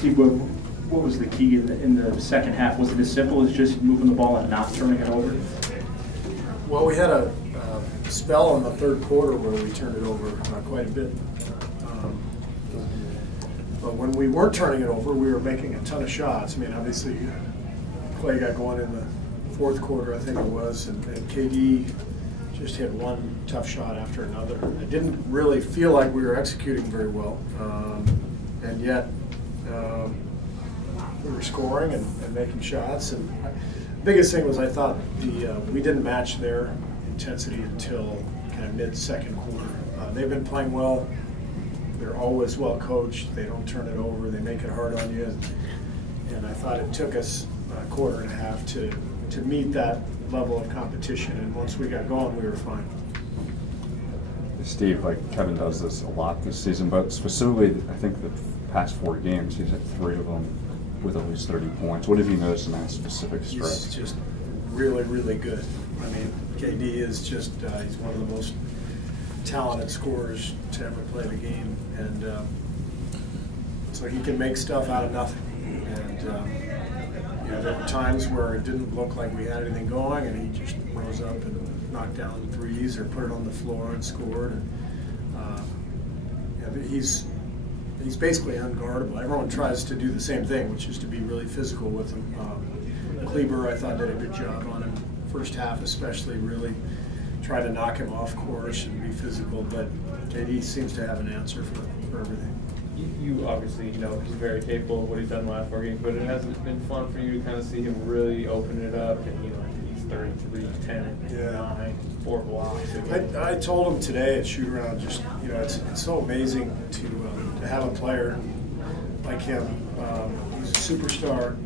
Steve, what was the key in the second half? Was it as simple as just moving the ball and not turning it over? Well, we had a spell in the third quarter where we turned it over quite a bit. But when we weren't turning it over, we were making a ton of shots. I mean, obviously, Klay got going in the fourth quarter, I think it was, and KD just hit one tough shot after another. It didn't really feel like we were executing very well, and yet we were scoring and making shots. And the biggest thing was I thought we didn't match their intensity until kind of mid-second quarter. They've been playing well. They're always well coached. They don't turn it over. They make it hard on you. And I thought it took us a quarter and a half to meet that level of competition. And once we got going, we were fine. Steve, like Kevin does this a lot this season, but specifically, I think the past 4 games, he's had 3 of them with at least 30 points. What have you noticed in that specific stretch? He's just really, really good. I mean, KD is just, he's one of the most talented scorers to ever play the game. And so he can make stuff out of nothing. And you know, there were times where it didn't look like we had anything going, and he just rose up and knocked down threes or put it on the floor and scored. And yeah, he's basically unguardable. Everyone tries to do the same thing, which is to be really physical with him. Kleber, I thought, did a good job on him. First half especially, really tried to knock him off course and be physical, but KD seems to have an answer for everything. You obviously know he's very capable of what he's done the last 4 games, but it hasn't been fun for you to kind of see him really open it up, and he's 33, 10, and 9, 4 blocks. I told him today at shoot-around, just it's so amazing to have a player like him, who's a superstar,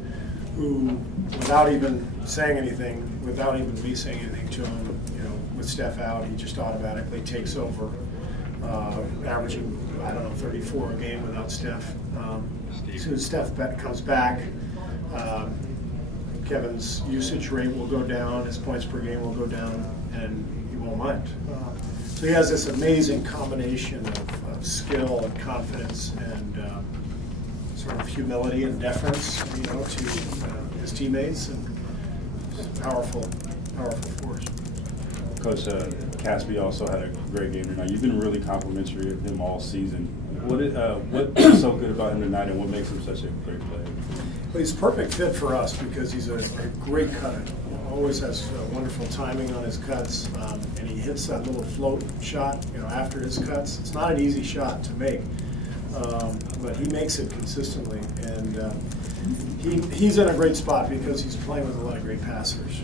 who, without even saying anything, without even me saying anything to him, with Steph out, he just automatically takes over, averaging, 34 a game without Steph. As soon as Steph comes back, Kevin's usage rate will go down, his points per game will go down, and he won't mind. So he has this amazing combination of skill and confidence and sort of humility and deference, to his teammates, and powerful force. Coach, Casspi also had a great game tonight. You've been really complimentary of him all season. What's so good about him tonight, and what makes him such a great player? Well, he's a perfect fit for us because he's a great cutter. Always has wonderful timing on his cuts, and he hits that little float shot, after his cuts. It's not an easy shot to make, but he makes it consistently, and he's in a great spot because he's playing with a lot of great passers.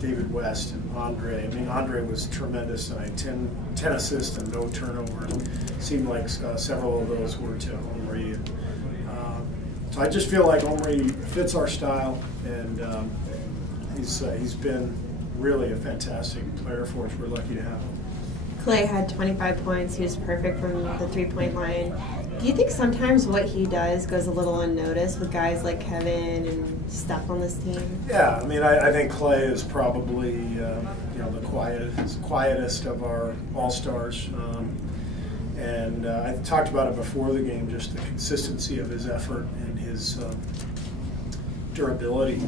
D.West and Andre. I mean, Andre was tremendous tonight. 10 assists and no turnovers. Seemed like several of those were to Omri. So I just feel like Omri fits our style, and he's been really a fantastic player for us. We're lucky to have him. Klay had 25 points. He was perfect from the three-point line. Do you think sometimes what he does goes a little unnoticed with guys like Kevin and Steph on this team? Yeah, I mean, I think Klay is probably the quietest of our all-stars. And I talked about it before the game, just the consistency of his effort and his durability.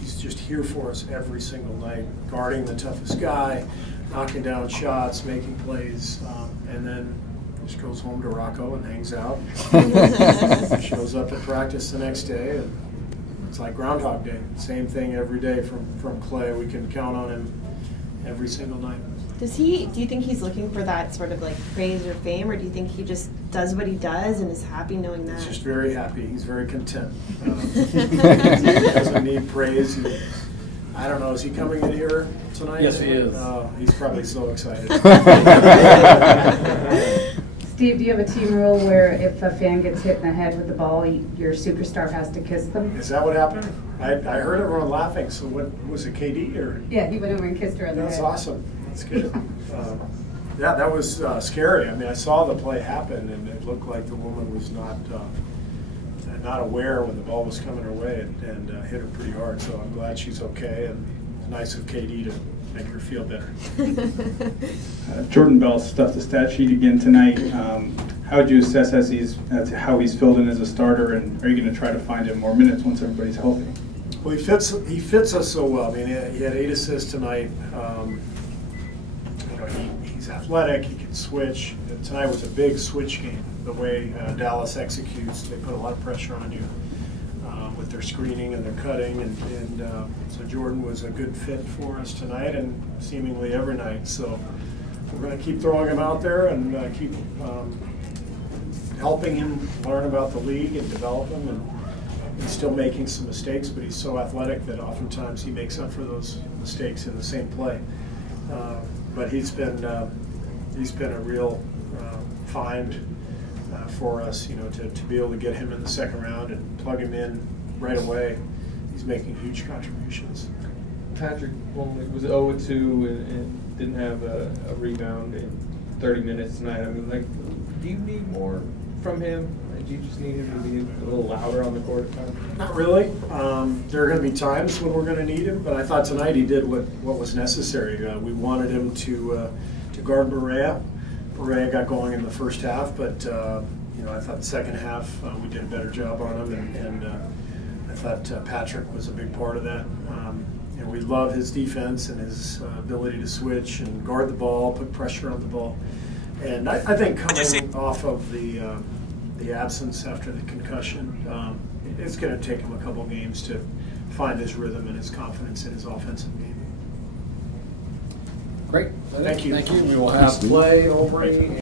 He's just here for us every single night, guarding the toughest guy, knocking down shots, making plays, and then just goes home to Rocco and hangs out. Shows up at practice the next day, and it's like Groundhog Day. Same thing every day from Klay. We can count on him every single night. Do you think he's looking for that sort of like praise or fame, or do you think he just does what he does and is happy knowing that? He's just very happy. He's very content. He doesn't need praise. I don't know, is he coming in here tonight? Yes, he is. He's probably so excited. Steve, do you have a team rule where if a fan gets hit in the head with the ball, your superstar has to kiss them? Is that what happened? I heard everyone laughing, so what was it, KD? Or? Yeah, he went over and kissed her on the head. That's awesome. That's good. Yeah, that was scary. I mean, I saw the play happen, and it looked like the woman was not aware when the ball was coming her way, and hit her pretty hard. So I'm glad she's okay, and it's nice of KD to make her feel better. Jordan Bell stuffed the stat sheet again tonight. How would you assess as how he's filled in as a starter, and are you going to try to find him more minutes once everybody's healthy? Well, he fits us so well. I mean, he had 8 assists tonight. You know, he's athletic. He can switch. Tonight was a big switch game. The way Dallas executes, they put a lot of pressure on you with their screening and their cutting, and so Jordan was a good fit for us tonight, and seemingly every night. So we're going to keep throwing him out there and keep helping him learn about the league and develop him. And he's still making some mistakes, but he's so athletic that oftentimes he makes up for those mistakes in the same play. But he's been a real find for us, you know, to be able to get him in the second round and plug him in right away. He's making huge contributions. Patrick was 0-2 and didn't have a rebound in 30 minutes tonight. I mean, like, do you need more from him? Do you just need him to be a little louder on the court at times? Not really. There are going to be times when we're going to need him, but I thought tonight he did what was necessary. We wanted him to guard Barea. Barea got going in the first half, but you know, I thought the second half we did a better job on him, and I thought Patrick was a big part of that. And we love his defense and his ability to switch and guard the ball, put pressure on the ball. And I think coming off of the absence after the concussion, it's going to take him a couple games to find his rhythm and his confidence in his offensive game. Great. Thank you. Thank you. We will have Klay, Aubrey,